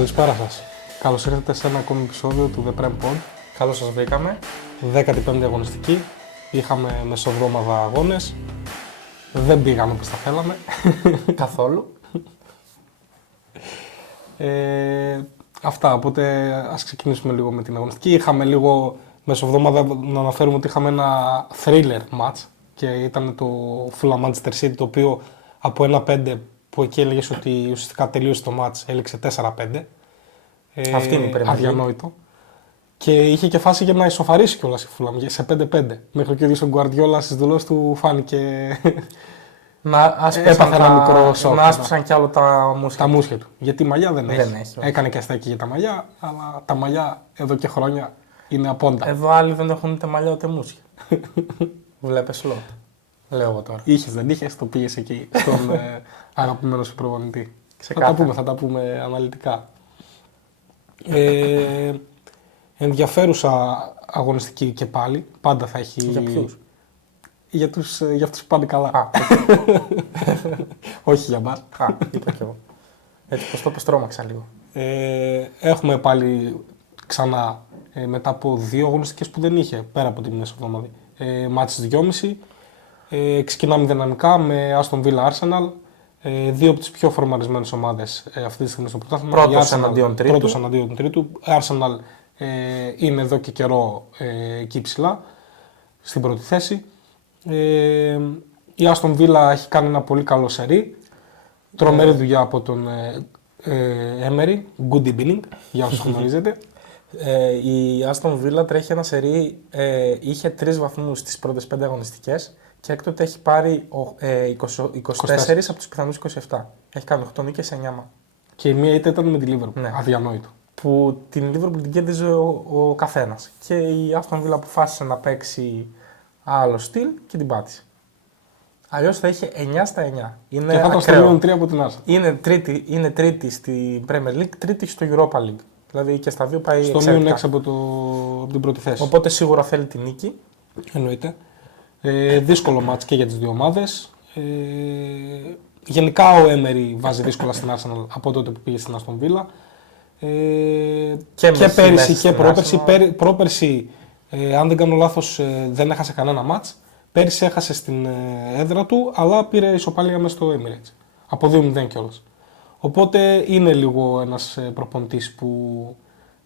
Καλησπέρα σας. Καλώς ήρθατε σε ένα ακόμη επεισόδιο του The Prem Pod. Καλώς σας βρήκαμε. 15η αγωνιστική. Είχαμε μεσοβδόμαδα αγώνες. Δεν πήγαν όπως τα θέλαμε. Καθόλου. Αυτά, οπότε ας ξεκινήσουμε λίγο με την αγωνιστική. Είχαμε λίγο μεσοβδόμαδα, να αναφέρουμε ότι είχαμε ένα thriller match και ήταν το Fulham Manchester City, το οποίο από 1-5 που εκεί έλεγες ότι ουσιαστικά τελείωσε το match, έληξε 4-5. Αυτή είναι η Premier League. Αδιανόητο. Και είχε και φάση για να ισοφαρίσει κιόλας η Fulham σε 5-5. Μέχρι και ο ίδιος ο Guardiola στις δηλώσεις του φάνηκε. Έπαθε ένα μικρό σοκ. Να άσπισαν κι άλλο τα μουσια. Τα μουσια του. Γιατί μαλλιά δεν έχει. έχει. Έκανε και αστέκη για τα μαλλιά, αλλά τα μαλλιά εδώ και χρόνια είναι απόντα. Εδώ άλλοι δεν έχουν ούτε μαλλιά ούτε μουσια. Βλέπεις λόγο. Λέω εγώ τώρα. Είχες, δεν είχες, το πήγες εκεί στον αγαπημένο σου προπονητή. Θα τα πούμε αναλυτικά. Ενδιαφέρουσα αγωνιστική και πάλι. Πάντα θα έχει. Για ποιους? Για αυτούς που πάνε καλά. Όχι για μας. Είπα κι εγώ. Έτσι πως το πες, τρόμαξα λίγο. Έχουμε πάλι ξανά μετά από 2 αγωνιστικές που δεν είχε, πέρα από τη μεσοβδόμαδα. Μάτσες 2,5. Ξεκινάμε δυναμικά με Aston Villa Arsenal. Δύο από τις πιο φορμαρισμένες ομάδες αυτή τη στιγμή στο πρωτάθλημα. Πρώτος εναντίον τρίτου. Arsenal είναι εδώ και καιρό εκεί ψηλά, στην πρώτη θέση. Η Aston Villa έχει κάνει ένα πολύ καλό σερί. Τρομερή δουλειά από τον Emery. Good evening, για όσους γνωρίζετε. Η Aston Villa τρέχει ένα σερί, είχε 3 βαθμούς στις πρώτες 5 αγωνιστικές και έκτοτε έχει πάρει 24 από τους πιθανούς 27. Έχει κάνει 8 νίκες σε 9 μα. Και η μία ήταν με τη Liverpool. Ναι. Αδιανόητο. Που την Liverpool την κέρδιζε ο καθένας. Και η Aston Villa αποφάσισε να παίξει άλλο στυλ και την πάτησε. Αλλιώς θα είχε 9 στα 9. Είναι και θα ήταν στο μείον 3 από την Arsenal. Είναι τρίτη στην Premier League, τρίτη στο Europa League. Δηλαδή και στα δύο πάει στο μείον 6 από την πρώτη θέση. Οπότε σίγουρα θέλει την νίκη. Εννοείται. Δύσκολο μάτς και για τις δύο ομάδες. Γενικά ο Emery βάζει δύσκολα στην Arsenal από τότε που πήγε στην Aston Villa. Και πέρυσι και πρόπερσι. Πρόπερσι, αν δεν κάνω λάθος, δεν έχασε κανένα μάτς. Πέρυσι έχασε στην έδρα του, αλλά πήρε ισοπαλία μέσα στο Emirates. Από 2-0 κιόλας. Οπότε είναι λίγο ένας προπονητής που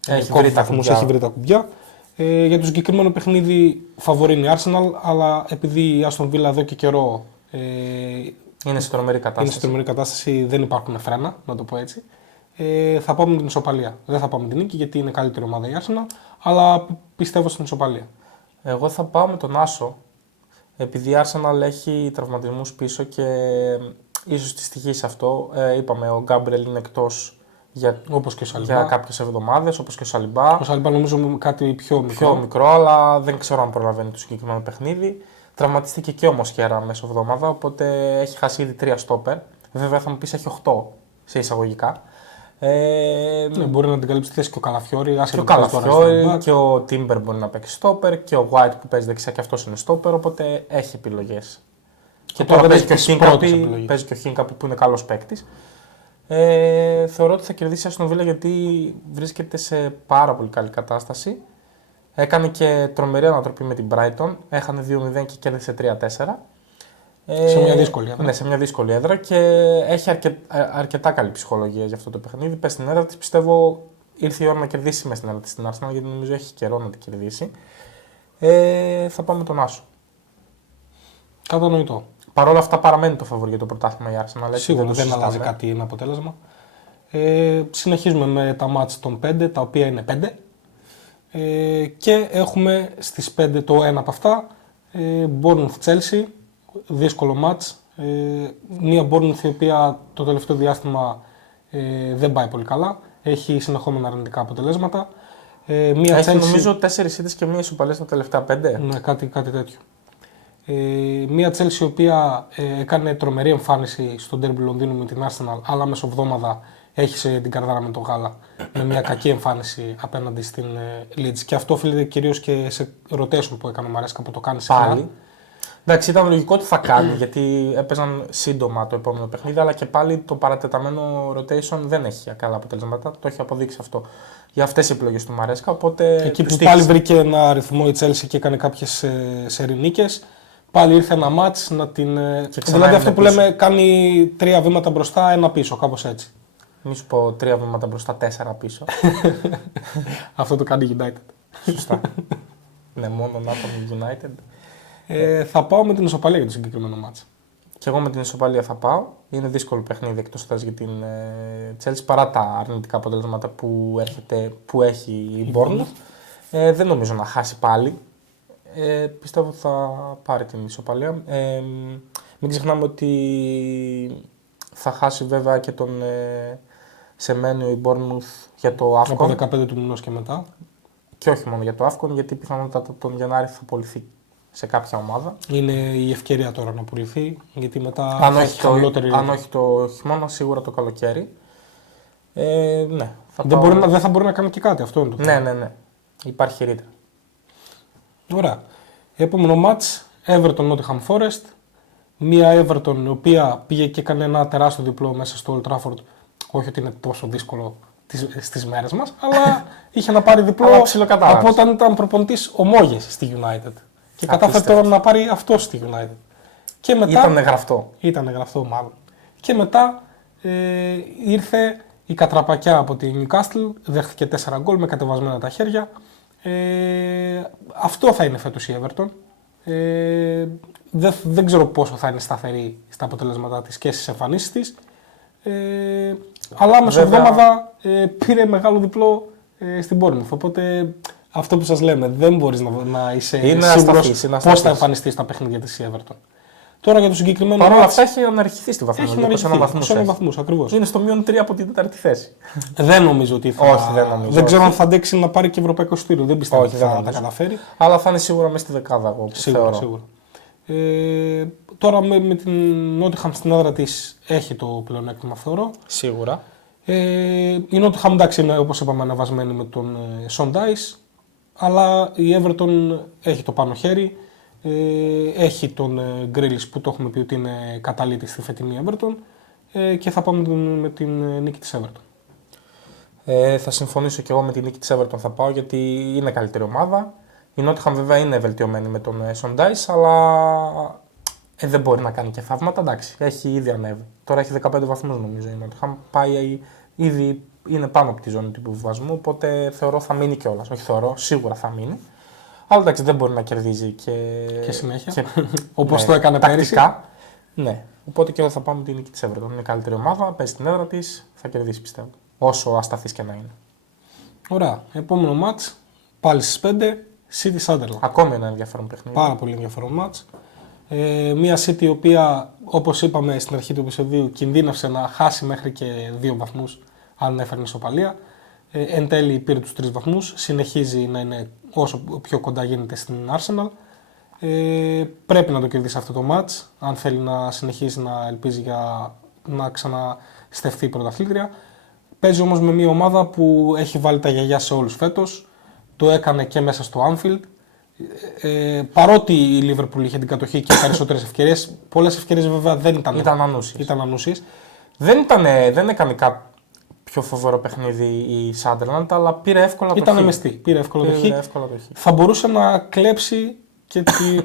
έχει βρει τα κουμπιά. Για το συγκεκριμένο παιχνίδι φαβορεί η Arsenal, αλλά επειδή η Aston Villa εδώ και καιρό είναι σε τρομερή κατάσταση, δεν υπάρχουν φρένα, να το πω έτσι. Θα πάμε με την ισοπαλία. Δεν θα πάμε με την νίκη γιατί είναι καλύτερη ομάδα η Arsenal, αλλά πιστεύω στην ισοπαλία. Εγώ θα πάω με τον Άσο, επειδή η Arsenal έχει τραυματισμούς πίσω και ίσως τη στοιχήσει αυτό. Είπαμε, ο Γκάμπριελ είναι εκτός για κάποιες εβδομάδες, όπως και ο Σαλιμπά. Ο Σαλιμπά νομίζω κάτι πιο μικρό, αλλά δεν ξέρω αν προλαβαίνει το συγκεκριμένο παιχνίδι. Τραυματίστηκε και ο Μοσχέρα μέσω εβδομάδα, οπότε έχει χάσει ήδη 3 στόπερ. Βέβαια θα μου πεις έχει 8 σε εισαγωγικά. Ναι, μπορεί να την καλύψει τη θέση και ο Καλαφιόρη. Και ο Καλαφιόρη και ο Τίμπερ μπορεί να παίξει στόπερ και ο White που παίζει δεξιά και αυτός είναι στόπερ, οπότε έχει επιλογές. Και τώρα παίζει και ο Χίνκαπι που είναι καλός παίκτης. Θεωρώ ότι θα κερδίσει η Aston Villa γιατί βρίσκεται σε πάρα πολύ καλή κατάσταση. Έκανε και τρομερή ανατροπή με την Brighton. Έχανε 2-0 και κέρδισε 3-4. Σε μια δύσκολη έδρα. Ναι, σε μια δύσκολη έδρα και έχει αρκετά καλή ψυχολογία για αυτό το παιχνίδι. Πες στην έδρα της, πιστεύω ήρθε η ώρα να κερδίσει μέσα στην έδρα της στην Arsenal, γιατί νομίζω έχει καιρό να την κερδίσει. Θα πάμε με τον Άσο. Κατανοητό. Παρ' όλα αυτά παραμένει το φαβορί για το πρωτάθλημα η Arsenal. Σίγουρα δεν αλλάζει κάτι ένα αποτέλεσμα. Συνεχίζουμε με τα μάτς των 5, τα οποία είναι 5. Και έχουμε στις 5 το ένα από αυτά. Bournemouth Chelsea, δύσκολο μάτς. Μια Bournemouth η οποία το τελευταίο διάστημα δεν πάει πολύ καλά. Έχει συνεχόμενα αρνητικά αποτελέσματα. Έχει Chelsea, νομίζω 4 ήττες και μία ισοπαλία στα τελευταία 5. Ναι, κάτι τέτοιο. Μια Chelsea η οποία έκανε τρομερή εμφάνιση στο Derby Λονδίνου με την Arsenal, αλλά μεσοβδόμαδα έχισε την καρδάρα με τον Γάλα με μια κακή εμφάνιση απέναντι στην Leeds. Και αυτό οφείλεται κυρίως και σε rotation που έκανε ο Μαρέσκα που το κάνει συχνά. Εντάξει, ήταν λογικό ότι θα κάνει γιατί έπαιζαν σύντομα το επόμενο παιχνίδι, αλλά και πάλι το παρατεταμένο rotation δεν έχει καλά αποτελέσματα. Το έχει αποδείξει αυτό. Για αυτές οι επιλογές του Μαρέσκα. Οπότε εκεί που πάλι βρήκε ένα ρυθμό η Chelsea και έκανε κάποιες σερινίκες, πάλι ήρθε ένα μάτς να την. Δηλαδή αυτό που πίσω. λέμε κάνει 3 βήματα μπροστά, 1 πίσω, κάπως έτσι. Μη σου πω 3 βήματα μπροστά, 4 πίσω. Αυτό το κάνει United. Σωστά. Ναι, μόνο να πάμε United. Θα πάω με την ισοπαλία για το συγκεκριμένο μάτς. Και εγώ με την ισοπαλία θα πάω. Είναι δύσκολο παιχνίδι εκτός έδρας για την Chelsea παρά τα αρνητικά αποτελέσματα που έχει η Bournemouth. Δεν νομίζω να χάσει πάλι. Πιστεύω ότι θα πάρει την ισοπαλία. Μην ξεχνάμε ότι θα χάσει βέβαια και τον Σεμένιο η Bournemouth για το AFCON. Από 15 του μηνός και μετά. Και όχι μόνο για το AFCON, γιατί πιθανότατα τον Γενάρη θα απολυθεί σε κάποια ομάδα. Είναι η ευκαιρία τώρα να πουληθεί, γιατί μετά Αν όχι το χειμώνα, σίγουρα το καλοκαίρι. Ναι, δεν θα μπορεί να κάνει και κάτι, αυτό είναι το θέμα. Ναι. Υπάρχει ρήτρα. Ωραία. Επόμενο μάτς, Everton Nottingham Forest. Μία Everton η οποία πήγε και έκανε ένα τεράστιο διπλό μέσα στο Old Trafford. Όχι ότι είναι τόσο δύσκολο στις μέρες μας, αλλά είχε να πάρει διπλό από όταν ήταν προπονητής ο Μόγες στη United. Και κατάφερε τώρα να πάρει αυτό στη United. Και μετά, Ήτανε γραφτό μάλλον. Και μετά ήρθε η κατραπακιά από τη Newcastle, δέχτηκε 4 γκολ με κατεβασμένα τα χέρια. Αυτό θα είναι φέτος η Everton. Δεν ξέρω πόσο θα είναι σταθερή στα αποτελέσματά της και στις εμφανίσεις της. Αλλά μεσοβδόμαδα πήρε μεγάλο διπλό στην Bournemouth. Οπότε αυτό που σας λέμε, δεν μπορείς να είσαι σίγουρος πώς θα εμφανιστεί στα παιχνίδια της Everton. Τώρα για το συγκεκριμένο. Παρ' όλα αυτά έχει αναρριχθεί στη βαθμολογία. 21 βαθμούς ακριβώς. Είναι στο μείον 3 από την 4η θέση. Δεν νομίζω ότι θα. Όχι, δεν νομίζω. Δεν ξέρω αν θα αντέξει να πάρει και ευρωπαϊκό εισιτήριο. Δεν πιστεύω ότι θα τα καταφέρει. Αλλά θα είναι σίγουρα μέσα στη δεκάδα. Εγώ σίγουρα. Τώρα με την Nottingham στην έδρα της έχει το πλεονέκτημα, θεωρώ. Σίγουρα. Η Nottingham εντάξει είναι όπως είπαμε ανεβασμένη με τον Sean Dyche, αλλά η Everton έχει το πάνω χέρι. Έχει τον Grealish που το έχουμε πει ότι είναι καταλήτης στη φετινή Everton και θα πάμε με την νίκη της Everton. Θα συμφωνήσω και εγώ με την νίκη της Everton θα πάω γιατί είναι καλύτερη ομάδα. Η Nottingham βέβαια είναι βελτιωμένη με τον Sean Dyche, αλλά δεν μπορεί να κάνει και θαύματα. Εντάξει, έχει ήδη ανέβει. Τώρα έχει 15 βαθμούς νομίζω η Nottingham. Πάει ήδη, είναι πάνω από τη ζώνη του υποβιβασμού, οπότε θεωρώ θα μείνει κιόλας. Όχι θεωρώ, σίγουρα θα μείνει. Αλλά εντάξει, δεν μπορεί να κερδίζει και συνέχεια. Όπως το έκανε πέρυσι. Ναι. Οπότε και εγώ θα πάω με την νίκη της Everton. Είναι καλύτερη ομάδα, παίζει στην έδρα της, θα κερδίσει πιστεύω. Όσο ασταθής και να είναι. Ωραία. Επόμενο μάτς, πάλι στις 5, City Sunderland. Ακόμη ένα ενδιαφέρον παιχνίδι. Πάρα πολύ ενδιαφέρον μάτς. Μια City η οποία, όπως είπαμε στην αρχή του επεισοδίου, κινδύνευσε να χάσει μέχρι και 2 βαθμούς αν έφερνε ισοπαλία. Εν τέλει πήρε τους 3 βαθμούς, συνεχίζει να είναι όσο πιο κοντά γίνεται στην Arsenal. Πρέπει να το κερδίσει αυτό το μάτς, αν θέλει να συνεχίσει να ελπίζει για να ξαναστεφθεί η πρωταθλήτρια. Παίζει όμως με μια ομάδα που έχει βάλει τα γιαγιά σε όλους φέτος, το έκανε και μέσα στο Anfield. Παρότι η Liverpool είχε την κατοχή και περισσότερες ευκαιρίες, πολλές ευκαιρίες βέβαια δεν ήταν ανούσιες. Δεν έκανε πιο φοβερό παιχνίδι η Sunderland, αλλά πήρε εύκολα το χ. Ήταν μεστή, πήρε εύκολα το χ. Θα μπορούσε να κλέψει και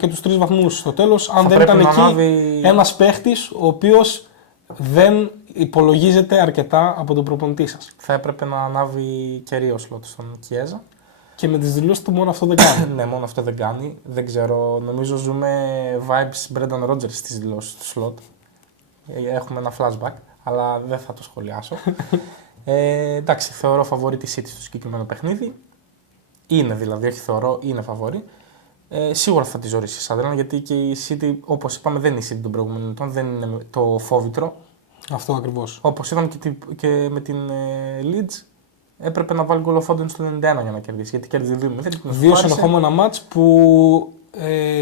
τους 3 βαθμούς στο τέλος, αν δεν ήταν εκεί ένας παίχτης ο οποίος δεν υπολογίζεται αρκετά από τον προπονητή σας. Θα έπρεπε να ανάβει κερί ο Σλότ στον Κιέζα. Και με τις δηλώσεις του μόνο αυτό δεν κάνει. Ναι, μόνο αυτό δεν κάνει. Δεν ξέρω, νομίζω ζούμε vibes Brendan Rodgers στις δηλώσεις του Σλότ. Έχουμε ένα flashback, αλλά δεν θα το σχολιάσω. Εντάξει, θεωρώ φαβορί τη City στο συγκεκριμένο παιχνίδι. Είναι δηλαδή, όχι θεωρώ, είναι φαβορί. Σίγουρα θα τη ζωρίσει η Sunderland, γιατί και η City, όπως είπαμε, δεν είναι η City των προηγούμενων ετών, δεν είναι το φόβητρο. Αυτό ακριβώς. Όπως είδαμε και με την Leeds, έπρεπε να βάλει γκολ ο Foden στο 91 για να κερδίσει, γιατί κέρδιζε 2-0. 2 συνεχόμενα μάτς που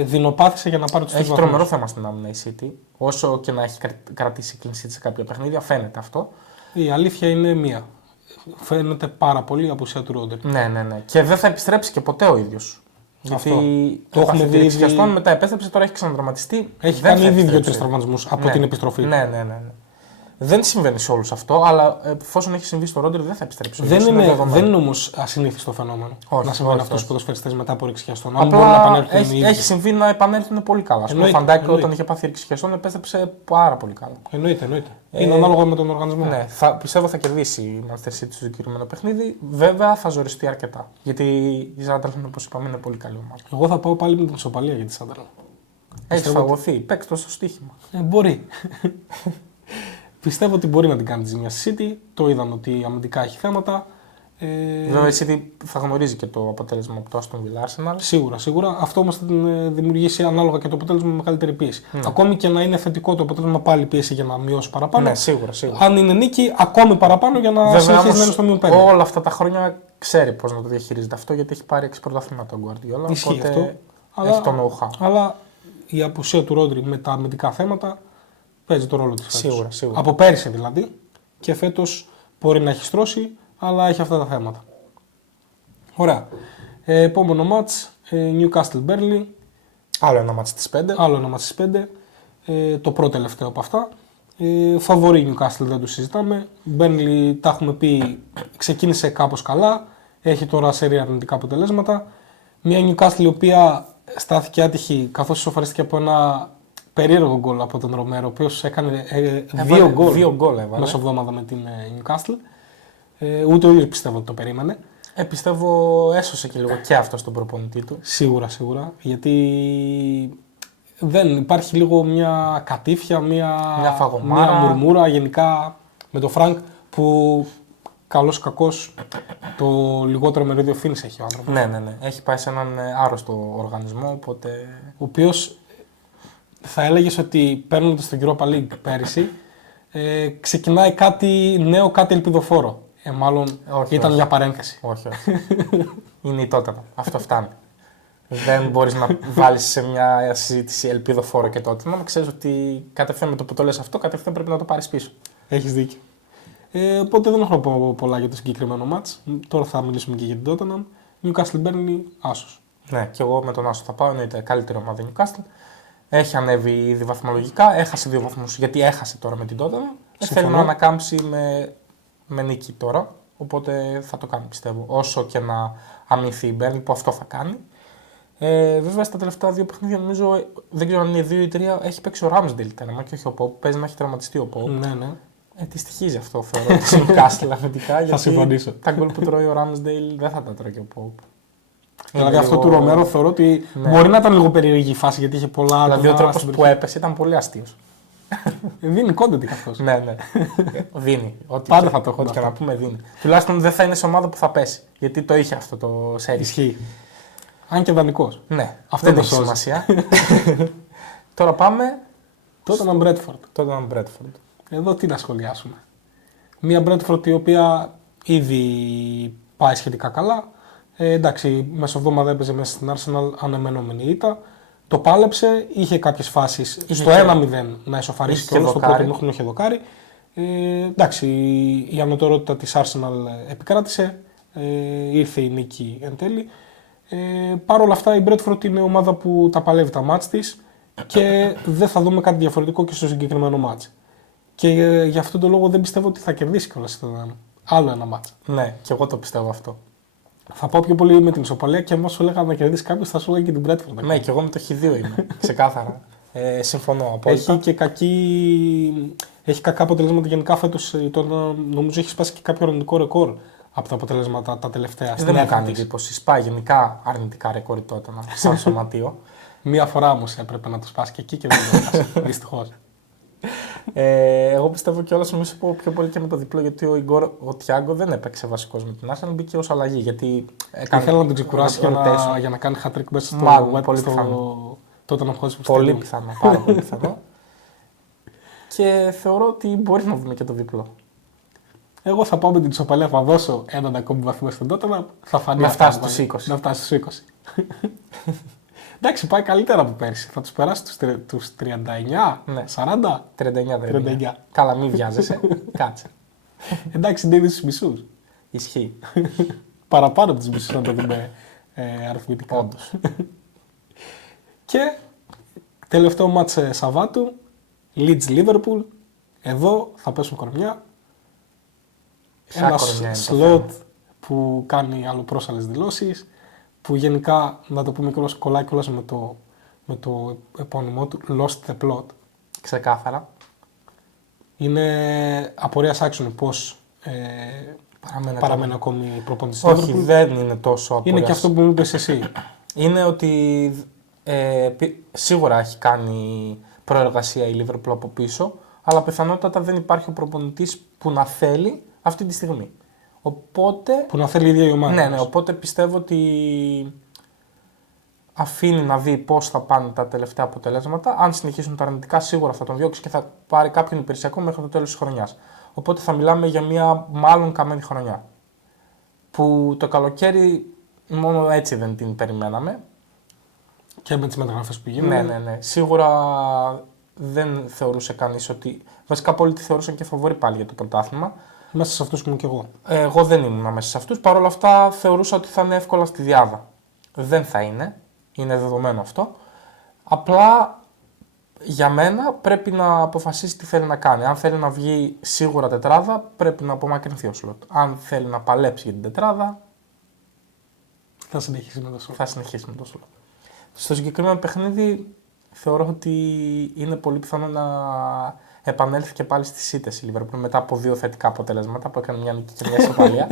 δεινοπάθησε για να πάρει τους 3 βαθμούς. Έχει τρομερό θέμα στην άμυνα η City, όσο και να έχει κρατήσει clean sheet σε κάποια παιχνίδια, φαίνεται αυτό. Η αλήθεια είναι μία. Φαίνεται πάρα πολύ η απουσία του Ρόντερ. Ναι. Και δεν θα επιστρέψει και ποτέ ο ίδιος. Γιατί το έχουμε δει. Ρηξικιαστών, μετά επέστρεψε, τώρα έχει ξαναδραματιστεί. Έχει κάνει ήδη 2-3 τραυματισμούς από την επιστροφή. Ναι. Δεν συμβαίνει σε όλους αυτό, αλλά εφόσον έχει συμβεί στο Ρόντρι δεν θα επιστρέψει. Δεν είναι όμως ασυνήθιστο φαινόμενο να συμβαίνει αυτό στους ποδοσφαιριστές μετά από ρηξικιαστών. Απλά έχει συμβεί να επανέλθουν πολύ καλά. Ο Φαντάκ όταν είχε πάθει ρηξικιαστών επέστρεψε πάρα πολύ καλά. Εννοείται. Είναι ανάλογα με τον οργανισμό. Ναι, πιστεύω θα κερδίσει η Manchester City στο συγκεκριμένο παιχνίδι. Βέβαια θα ζοριστεί αρκετά. Γιατί η Sunderland, όπως είπαμε, είναι πολύ καλή ομάδα. Εγώ θα πάω πάλι με την ισοπαλία για τη Sunderland. Έχει φαγωθεί. Παίξτε το στο στοίχημα. Μπορεί. Πιστεύω ότι μπορεί να την κάνει τη ζημιά στη City. Το είδαμε ότι αμυντικά έχει θέματα. Βέβαια η City θα γνωρίζει και το αποτέλεσμα από το Aston Villa Arsenal. Σίγουρα. Αυτό όμως θα την δημιουργήσει ανάλογα και το αποτέλεσμα με μεγαλύτερη πίεση. Ακόμη και να είναι θετικό το αποτέλεσμα, πάλι πίεση για να μειώσει παραπάνω. Ναι, σίγουρα. Αν είναι νίκη, ακόμη παραπάνω για να συνεχίσει να είναι στο μείον 5. Όλα αυτά τα χρόνια ξέρει πώς να το διαχειρίζεται αυτό, γιατί έχει πάρει 6 πρωταθλήματα τον Guardiola. Ισχύει αυτό. Έχει το know-how. Αλλά η απουσία του Ρόντρι με τα αμυντικά θέματα παίζει το ρόλο της. Σίγουρα. Από πέρυσι δηλαδή. Και φέτος μπορεί να έχει στρώσει, αλλά έχει αυτά τα θέματα. Ωραία. Επόμενο μάτς, Newcastle Burnley. Άλλο ένα μάτς στις 5. Το πρώτο τελευταίο από αυτά. Φαβορεί Newcastle, δεν το συζητάμε. Burnley, τα έχουμε πει, ξεκίνησε κάπως καλά. Έχει τώρα σερία αρνητικά αποτελέσματα. Μια Newcastle η οποία στάθηκε άτυχη καθώς ισοφαρίστηκε από ένα περίεργο γκολ από τον Ρομέρο, ο οποίος έκανε 2 γκολ μεσοβδόμαδα με την Newcastle. Ούτε ο ίδιος πιστεύω ότι το περίμενε. Πιστεύω έσωσε και λίγο και αυτό στον προπονητή του. Σίγουρα. Γιατί δεν υπάρχει λίγο μια κατήφια, μια μουρμούρα γενικά με τον Φρανκ που καλός κακός το λιγότερο μερίδιο ευθύνης έχει ο άνθρωπος. Ναι. Έχει πάει σε έναν άρρωστο οργανισμό, οπότε... Ο οποίος θα έλεγες ότι παίρνοντας τον Europa League πέρυσι ξεκινάει κάτι νέο, κάτι ελπιδοφόρο. Μάλλον ήταν μια παρένθεση. Όχι. Είναι η τότε. Αυτό φτάνει. Δεν μπορείς να βάλεις σε μια συζήτηση ελπιδοφόρο και τότε. Να ξέρεις ότι κατευθείαν με το που το λες αυτό, κατευθείαν πρέπει να το πάρεις πίσω. Έχεις δίκιο. Οπότε δεν έχω να πω πολλά για το συγκεκριμένο μάτς. Τώρα θα μιλήσουμε και για την Tottenham. Newcastle Burnley, άσος. Ναι, και εγώ με τον άσο θα πάω. Εννοείται καλύτερη ομάδα Newcastle. Έχει ανέβει ήδη βαθμολογικά. Έχασε 2 βαθμούς γιατί έχασε τώρα με την Tottenham. Θέλει να ανακάμψει με νίκη τώρα. Οπότε θα το κάνει πιστεύω. Όσο και να αμυνθεί η Burnley, που αυτό θα κάνει. Βέβαια στα τελευταία 2 παιχνίδια νομίζω, δεν ξέρω αν είναι 2 ή 3, έχει παίξει ο Ramsdale τέρμα και όχι ο Pope. Παίζει να έχει τραυματιστεί ο Pope. Ναι. Τη στοιχίζει αυτό θεωρώ τη Newcastle αμυντικά. Θα συμφωνήσω. Τα γκολ που τρώει ο Ramsdale δεν θα τα τρώει και ο Pope. Δηλαδή αυτό του Ρομέρο θεωρώ ότι μπορεί να ήταν λίγο περίεργη η φάση γιατί είχε πολλά. Δηλαδή ο τρόπος που έπεσε ήταν πολύ αστείος. Δίνει content και αυτός. Ναι. Δίνει. Πάντα θα το έχω. Ό,τι και να πούμε δίνει. Τουλάχιστον δεν θα είναι σε ομάδα που θα πέσει. Γιατί το είχε αυτό το σέρι. Ισχύει. Αν και δανεικός. Ναι, αυτό δεν έχει σημασία. Τώρα πάμε. Tottenham Bradford. Εδώ τι να σχολιάσουμε. Μια Bradford η οποία ήδη πάει σχετικά καλά. Εντάξει, μεσοβδόμαδα έπαιζε μέσα στην Arsenal ανεμενόμενη ήττα. Το πάλεψε, είχε κάποιες φάσεις στο 1-0 να ισοφαρίσει και όλο στο πρώτο μήχρονο είχε δοκάρει. Εντάξει, η αμετωρότητα της Arsenal επικράτησε, ήρθε η νίκη εν τέλει. Παρ' όλα αυτά η Bradford είναι ομάδα που τα παλεύει τα μάτς της και δεν θα δούμε κάτι διαφορετικό και στο συγκεκριμένο μάτς. Και γι' αυτόν τον λόγο δεν πιστεύω ότι θα κερδίσει κιόλας άλλο ένα μάτς. Ναι, και εγώ το πιστεύω αυτό. Θα πάω πιο πολύ με την ισοπαλία και άμα σου έλεγα να κερδίσει κάποιο, θα σου έλεγα και την Bradford. Ναι, και εγώ με το Χ2 είμαι. Ξεκάθαρα. Συμφωνώ απόλυτα. Έχει κακά αποτελέσματα γενικά φέτος. Νομίζω έχει σπάσει και κάποιο αρνητικό ρεκόρ από τα αποτελέσματα τα τελευταία. Δεν μου κάνει εντύπωση. Σπάει γενικά αρνητικά ρεκόρ τότε, σαν σωματείο. Μία φορά όμως έπρεπε να το σπάσει και εκεί και δεν το έπασε. Δυστυχώς. Εγώ πιστεύω κιόλας νομίζω πω πιο πολύ και με το διπλό γιατί ο Thiago δεν έπαιξε βασικός με την Arsenal, μπήκε ως αλλαγή. Γιατί ήθελα να τον ξεκουράσει για να κάνει hat-trick μέσα στο Tottenham Hotspur. Πολύ πιθανό, πάρα πολύ πιθανό. Και θεωρώ ότι μπορεί να δούμε και το διπλό. Εγώ θα πάω με την ισοπαλία, θα δώσω έναν ακόμη βαθμό στον Tottenham. Θα φανεί να φτάσει στους 20. Να φτάσει στους 20. Εντάξει, πάει καλύτερα από πέρσι. Θα τους περάσει τους 39, ναι. 40. 39. Καλά, μην βιάζεσαι. Κάτσε. Εντάξει, είναι ήδη στους μισούς. Ισχύει. Παραπάνω από τους μισούς να το δούμε αριθμητικά. Όντως. Και τελευταίο μάτς Σαββάτου, Leeds Liverpool. Εδώ θα πέσουμε κορμιά. Ένας σλότ που κάνει αλλοπρόσαλες δηλώσεις, που γενικά, να το πούμε κιόλας, κολλάει κιόλας με το επώνυμό του, Lost the Plot. Ξεκάθαρα. Είναι απορίας άξιων πώς παραμένει ακόμη προπονητής. Όχι, δεν είναι τόσο απορίας. Είναι και αυτό που μου είπες εσύ. Είναι ότι σίγουρα έχει κάνει προεργασία η Liverpool από πίσω, αλλά πιθανότατα δεν υπάρχει ο προπονητής που να θέλει αυτή τη στιγμή. Οπότε, που να θέλει η ίδια η ομάδα. Ναι, οπότε πιστεύω ότι αφήνει να δει πώς θα πάνε τα τελευταία αποτελέσματα. Αν συνεχίσουν τα αρνητικά, σίγουρα θα τον διώξει και θα πάρει κάποιον υπηρεσιακό μέχρι το τέλος της χρονιάς. Οπότε θα μιλάμε για μια μάλλον καμένη χρονιά. Που το καλοκαίρι μόνο έτσι δεν την περιμέναμε. Και με τις μεταγραφές που γίνονται. Ναι. Σίγουρα δεν θεωρούσε κανείς ότι. Βασικά πολλοί τη θεωρούσαν και φαβορί πάλι για το πρωτάθλημα. Μέσα σε αυτούς ήμουν και εγώ. Εγώ δεν ήμουν μέσα σε αυτούς. Παρ' όλα αυτά θεωρούσα ότι θα είναι εύκολα στη διάδα. Δεν θα είναι. Είναι δεδομένο αυτό. Απλά για μένα πρέπει να αποφασίσει τι θέλει να κάνει. Αν θέλει να βγει σίγουρα τετράδα, πρέπει να απομακρυνθεί ο Σλότ. Αν θέλει να παλέψει για την τετράδα, θα συνεχίσει με το Σλότ. Θα συνεχίσει με το Σλότ. Στο συγκεκριμένο παιχνίδι θεωρώ ότι είναι πολύ πιθανό να επανέλθει και πάλι στις ήττες η Λίβερπουλ μετά από 2 θετικά αποτελέσματα που έκανε μια νίκη και μια ισοπαλία.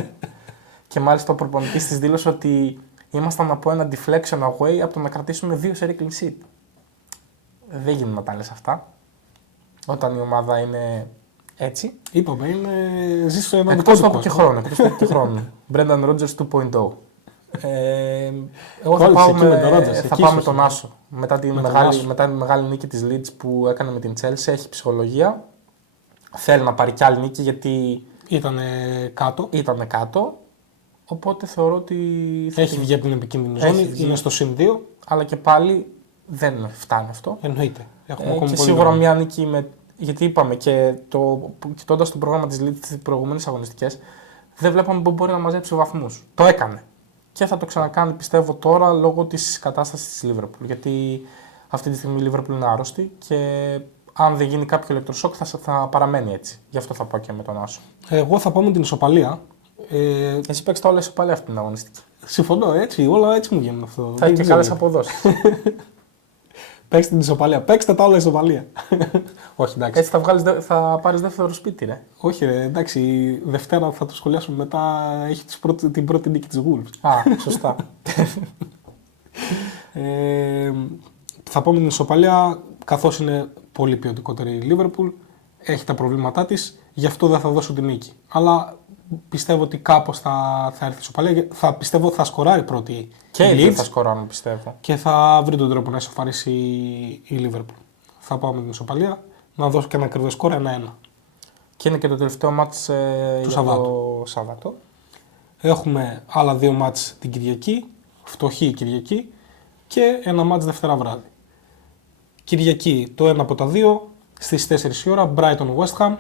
Και μάλιστα ο προπονητής της δήλωσε ότι ήμασταν από ένα deflection away από το να κρατήσουμε 2 σερί clean sheet. Δεν γίνουν να τα λες αυτά. Όταν η ομάδα είναι έτσι. Είπαμε, ζήσει στο ένα εκτός από και χρόνο. Brendan Rodgers 2.0. Εγώ θα πάω με τον Άσο. Μετά τη μεγάλη νίκη της Leeds που έκανε με την Chelsea, έχει ψυχολογία. Θέλει να πάρει κι άλλη νίκη γιατί ήταν κάτω. Οπότε θεωρώ ότι έχει βγει από την επικίνδυνη ζώνη, είναι στο συν 2. Αλλά και πάλι δεν φτάνει αυτό. Εννοείται. Και σίγουρα μια νίκη γιατί είπαμε και κοιτώντας το πρόγραμμα της Leeds στις προηγούμενες αγωνιστικές, δεν βλέπαμε που μπορεί να μαζέψει βαθμούς. Το έκανε. Και θα το ξανακάνει πιστεύω τώρα λόγω της κατάστασης της Liverpool. Γιατί αυτή τη στιγμή η Liverpool είναι άρρωστη και αν δεν γίνει κάποιο ηλεκτροσόκ θα παραμένει έτσι. Γι' αυτό θα πάω και με τον Άσο. Εγώ θα πάω με την ισοπαλία. Εσύ παίξεις τα όλα ισοπαλία αυτή την αγωνιστική. Συμφωνώ, όλα έτσι μου γίνουν αυτό. Θα έχει και καλές αποδόσεις. Παίξτε την ισοπαλία. Παίξτε τα όλα ισοπαλία. Όχι, εντάξει. Έτσι θα πάρεις δεύτερο σπίτι, ρε. Όχι, ρε, εντάξει. Δευτέρα θα το σχολιάσουμε μετά. Έχει την πρώτη νίκη της Wolves. Σωστά. Θα πω με την ισοπαλία, καθώς είναι πολύ ποιοτικότερη η Liverpool. Έχει τα προβλήματά της, γι' αυτό δεν θα δώσω την νίκη. Αλλά πιστεύω ότι κάπως θα έρθει η ισοπαλία. Πιστεύω θα σκοράρει πρώτη και η Leeds. Θα σκοράρουν, πιστεύω. Και θα βρει τον τρόπο να ισοφαρίσει η Liverpool. Θα πάω με την ισοπαλία, να δώσω και ένα ακριβές σκορ 1-1. Και είναι και το τελευταίο μάτς του Σαββάτο. Έχουμε άλλα 2 μάτς την Κυριακή, φτωχή Κυριακή και ένα μάτς Δευτέρα βράδυ. Κυριακή το ένα από τα 2 στις 4 η ώρα, Brighton West Ham.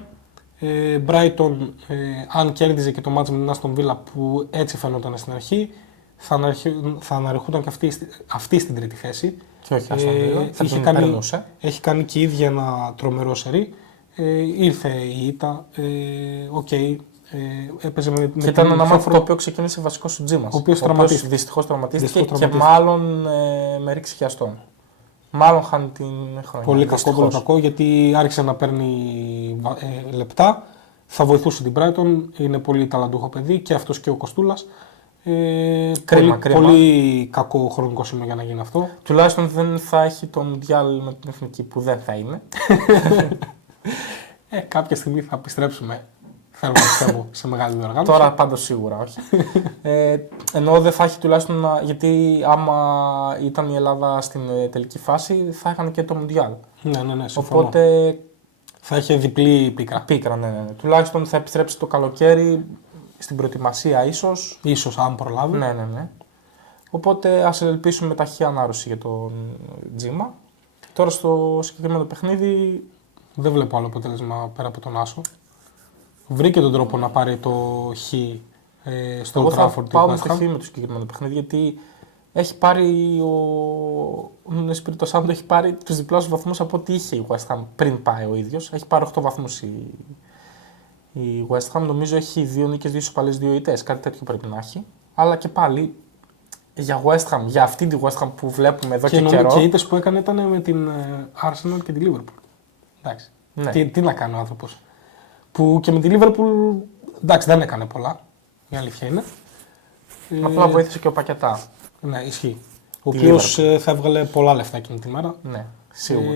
Brighton, αν κέρδιζε και το μάτς με την Aston Villa που έτσι φαινόταν στην αρχή, θα αναρριχόταν και αυτή στην τρίτη θέση. Και όχι Aston Villa, έχει κάνει και η ίδια ένα τρομερό σερί. Ήρθε η ήττα, έπαιζε με και ήταν ένα μάτι το οποίο ξεκίνησε βασικό στο Τζίμας. Ο οποίος δυστυχώς τραυματίστηκε και μάλλον με ρίξει χιαστών. Μάλλον χάνει την χρονιά. Πολύ κακό, γιατί άρχισε να παίρνει λεπτά. Θα βοηθούσε την Brighton. Είναι πολύ ταλαντούχο παιδί και αυτός και ο Κοστούλας. Κρίμα. Πολύ κακό χρονικό σημείο για να γίνει αυτό. Τουλάχιστον δεν θα έχει το Μουντιάλ με την εθνική που δεν θα είναι. Κάποια στιγμή θα επιστρέψουμε. Θέλω να πιστεύω σε μεγάλη διοργάνωση. Τώρα πάντως σίγουρα όχι. Ενώ δεν θα έχει τουλάχιστον. Γιατί άμα ήταν η Ελλάδα στην τελική φάση θα είχαν και το Μουντιάλ. Ναι, συμφωνώ. Οπότε. Θα είχε διπλή πίκρα. Ναι. Τουλάχιστον θα επιστρέψει το καλοκαίρι στην προετοιμασία ίσως. Ίσως αν προλάβει. Ναι. Οπότε ας ελπίσουμε ταχεία ανάρρωση για τον Τζίμα. Τώρα στο συγκεκριμένο παιχνίδι. Δεν βλέπω άλλο αποτέλεσμα πέρα από τον Άσο. Βρήκε τον τρόπο να πάρει το χ στο Old Trafford. Πάω με το χ με το συγκεκριμένο παιχνίδι γιατί έχει πάρει ο Νούνο Espirito Santo έχει πάρει τους διπλάσιους βαθμούς από ό,τι είχε η West Ham πριν πάει ο ίδιος. Έχει πάρει 8 βαθμούς η West Ham. Νομίζω έχει 2 νίκες, 2 ισοπαλίες, 2 ήττες. Κάτι τέτοιο πρέπει να έχει. Αλλά και πάλι για West Ham, για αυτή τη West Ham που βλέπουμε εδώ και καιρό. Και οι ήττες που έκανε ήταν με την Arsenal και τη Liverpool. Εντάξει. Ναι. Τι να κάνει ο άνθρωπος. Που και με τη Liverpool εντάξει, δεν έκανε πολλά. Η αλήθεια είναι. Απλά βοήθησε και ο Πακετά. Ναι, ισχύει. Ο οποίος θα έβγαλε πολλά λεφτά εκείνη τη μέρα. Ναι, σίγουρα.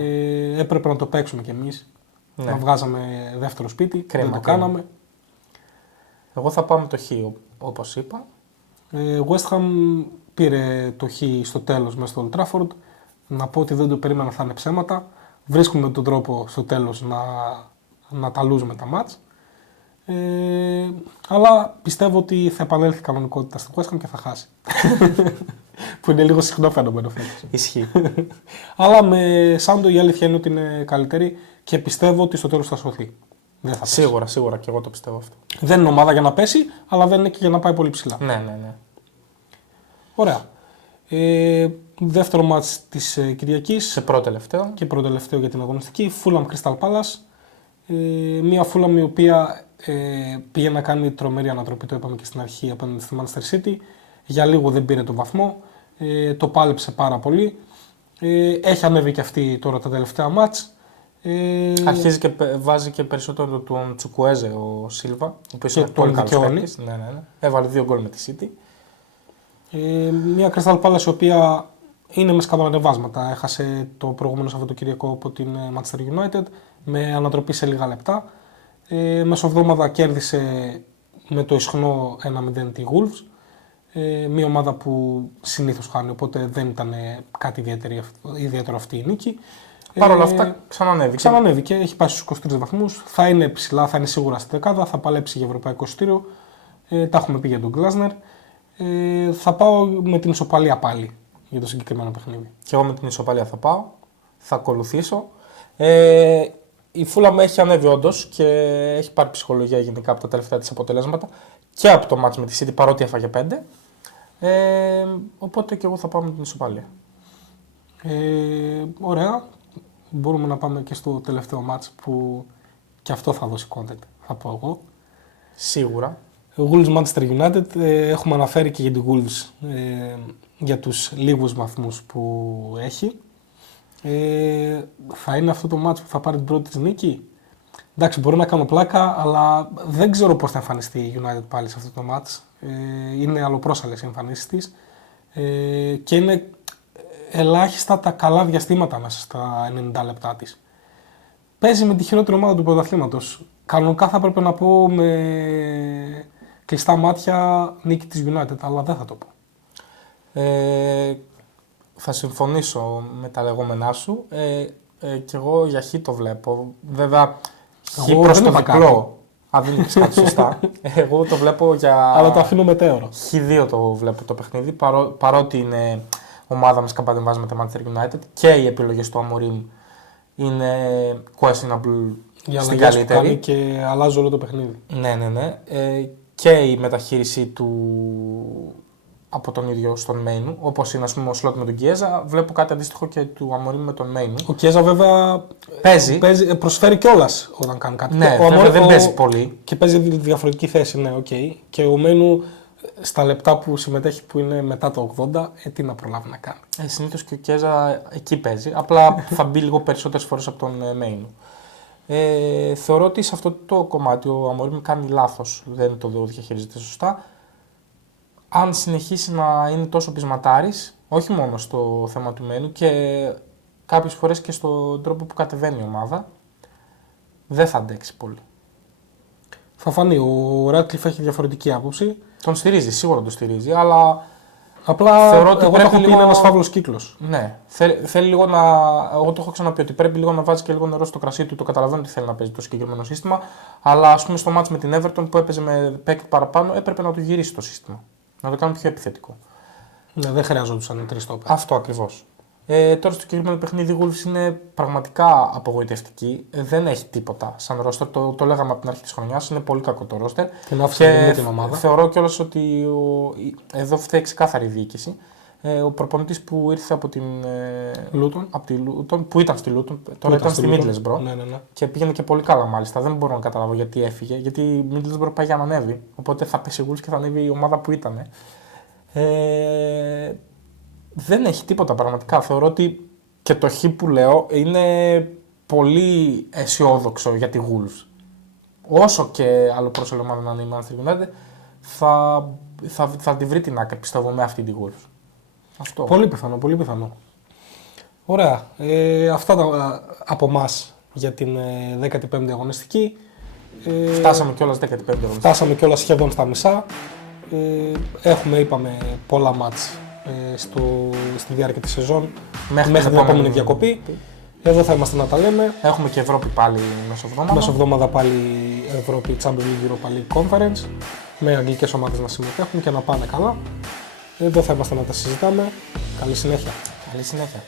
Έπρεπε να το παίξουμε κι εμείς. Ναι. Να βγάζαμε δεύτερο σπίτι. Κρίμα, δεν το κάναμε. Εγώ θα πάω με το Χ, όπως είπα. West Ham πήρε το Χ στο τέλος μέσα στο Old Trafford. Να πω ότι δεν το περίμενα, θα είναι ψέματα. Βρίσκουμε τον τρόπο στο τέλος να τα λούζουμε τα μάτς. Αλλά πιστεύω ότι θα επανέλθει η κανονικότητα στο West Ham και θα χάσει. Που είναι λίγο συχνό φαινόμενο φέτος. Ισχύει. Αλλά με Σάντο η αλήθεια είναι ότι είναι καλύτερη και πιστεύω ότι στο τέλος θα σωθεί. Δεν θα Σίγουρα και εγώ το πιστεύω αυτό. Δεν είναι ομάδα για να πέσει, αλλά δεν είναι και για να πάει πολύ ψηλά. Ναι. Ωραία. Δεύτερο μάτς της Κυριακής. Σε πρώτο-τελευταίο. Και πρώτο-τελευταίο για την αγωνιστική. Fulham Crystal Palace. Μια Fulham η οποία πήγε να κάνει τρομερή ανατροπή, το είπαμε και στην αρχή, απέναντι στη Manchester City. Για λίγο δεν πήρε τον βαθμό. Το πάλεψε πάρα πολύ. Έχει ανέβει και αυτή τώρα τα τελευταία μάτς. Αρχίζει και βάζει και περισσότερο τον Τσουκουέζε ο Σίλβα, ο οποίος είναι τον πολύ καλός παίκτης. Ναι. Έβαλε 2 γκολ με τη City. Μια Crystal Palace η οποία είναι με σκαμπανεβάσματα. Έχασε το προηγούμενο Σαββατοκύριακο από την Manchester United με ανατροπή σε λίγα λεπτά. Μεσοβδόμαδα κέρδισε με το ισχνό 1-0 τη Wolves. Μια ομάδα που συνήθως χάνει, οπότε δεν ήταν κάτι ιδιαίτερο αυτή η νίκη. Παρ' όλα αυτά ξανανέβηκε, έχει πάει στους 23 βαθμούς, θα είναι ψηλά, θα είναι σίγουρα στη δεκάδα, θα παλέψει για ευρωπαϊκό εισιτήριο. Τα έχουμε πει για τον Glasner. Θα πάω με την ισοπαλία πάλι για το συγκεκριμένο παιχνίδι. Και εγώ με την ισοπαλία θα πάω, θα ακολουθήσω. Η Fulham έχει ανέβει όντως και έχει πάρει ψυχολογία γενικά από τα τελευταία της αποτελέσματα και από το μάτς με τη City παρότι έφαγε 5. Οπότε και εγώ θα πάω με την ισοπαλία. Ωραία. Μπορούμε να πάμε και στο τελευταίο μάτς που και αυτό θα δώσει content, θα πω εγώ. Σίγουρα. Wolves Manchester United, έχουμε αναφέρει και για την Wolves για τους λίγους βαθμούς που έχει. Θα είναι αυτό το μάτς που θα πάρει την πρώτη της νίκη. Εντάξει, μπορώ να κάνω πλάκα, αλλά δεν ξέρω πώς θα εμφανιστεί η United πάλι σε αυτό το μάτς. Είναι αλλοπρόσαλες οι εμφανίσεις της και είναι ελάχιστα τα καλά διαστήματα μέσα στα 90 λεπτά της. Παίζει με τη χειρότερη ομάδα του πρωταθλήματος. Κανονικά θα έπρεπε να πω με κλειστά μάτια νίκη της United, αλλά δεν θα το πω. Θα συμφωνήσω με τα λεγόμενά σου. Κι εγώ για Χ το βλέπω. Βέβαια, Χ προς το διπλό. Αν δεν είπες κάτι σωστά. Εγώ το βλέπω για... Αλλά το αφήνω μετέωρο. Χ2 το βλέπω το παιχνίδι, παρότι είναι ομάδα με σκαμπανεβάσματα με Manchester United και οι επιλογές του Amorim είναι questionable στην καλύτερη. Και αλλάζει όλο το παιχνίδι. Ναι. Και η μεταχείρισή του από τον ίδιο στον Μέινου, όπως είναι ας πούμε ο Σλότ με τον Κιέζα, βλέπω κάτι αντίστοιχο και του Amorim με τον Μέινου. Ο Κιέζα βέβαια προσφέρει κιόλας όταν κάνει κάτι. Ναι, δεν παίζει πολύ. Και παίζει διαφορετική θέση, ναι, okay. Και ο Μέινου στα λεπτά που συμμετέχει που είναι μετά το 80, τι να προλάβει να κάνει. Συνήθως και ο Κιέζα εκεί παίζει, απλά θα μπει λίγο περισσότερες φορές από τον Μέινου. Θεωρώ ότι σε αυτό το κομμάτι ο Amorim κάνει λάθος, δεν το διαχειρίζεται σωστά. Αν συνεχίσει να είναι τόσο πεισματάρης, όχι μόνο στο θέμα του Μέινου και κάποιες φορές και στον τρόπο που κατεβαίνει η ομάδα, δεν θα αντέξει πολύ. Θα φανεί. Ο Ράτκλιφ έχει διαφορετική άποψη. Τον στηρίζει, σίγουρα τον στηρίζει, αλλά απλά θεωρώ ότι εγώ το έχω πει είναι ένας φαύλος κύκλος. Ναι, θέλει λίγο να... Εγώ το έχω ξαναπεί ότι πρέπει λίγο να βάζει και λίγο νερό στο κρασί του. Το καταλαβαίνω ότι θέλει να παίζει το συγκεκριμένο σύστημα, αλλά ας πούμε στο μάτς με την Everton που έπαιζε με παίκτη παραπάνω έπρεπε να του γυρίσει το σύστημα. Να το κάνει πιο επιθετικό. Ναι, δεν χρειαζόντουσαν οι τρεις τόποι. Αυτό ακριβώς. Τώρα στο συγκεκριμένο παιχνίδι η Wolves είναι πραγματικά απογοητευτική. Δεν έχει τίποτα σαν ρόστερ. Το λέγαμε από την αρχή της χρονιάς. Είναι πολύ κακό το ρόστερ. Την άφησε την ομάδα. Θεωρώ κιόλας ότι εδώ φταίει ξεκάθαρη διοίκηση. Ο προπονητής που ήρθε από την Luton. Από τη Luton, που ήταν στη Luton, τώρα ήταν στη Middlesbrough. Ναι. Και πήγαινε και πολύ καλά μάλιστα. Δεν μπορώ να καταλάβω γιατί έφυγε. Γιατί η Middlesbrough πάει για να ανέβει. Οπότε θα πέσει Wolves και θα ανέβει η ομάδα που ήταν. Δεν έχει τίποτα πραγματικά. Θεωρώ ότι και το χ που λέω είναι πολύ αισιόδοξο για τη Wolves. Όσο και άλλο πρόσωπο ομάδα να είναι η Manchester United, θα τη βρει την άκρη, πιστεύω, με αυτή τη Wolves. Αυτό. Πολύ πιθανό, πολύ πιθανό. Ωραία. Αυτά από εμάς για την 15η αγωνιστική. Φτάσαμε κιόλας 15η αγωνιστική. Φτάσαμε κιόλας σχεδόν στα μισά. Έχουμε, είπαμε, πολλά μάτς στη διάρκεια της σεζόν μέχρι την επόμενη διακοπή. Εδώ θα είμαστε να τα λέμε. Έχουμε και Ευρώπη πάλι μεσοβδόμαδα. Μεσοβδόμαδα πάλι Ευρώπη, Champions League, Europa League Conference. Με αγγλικές ομάδες να συμμετέχουν και να πάνε καλά. Εδώ θα είμαστε να τα συζητάμε. Καλή συνέχεια. Καλή συνέχεια.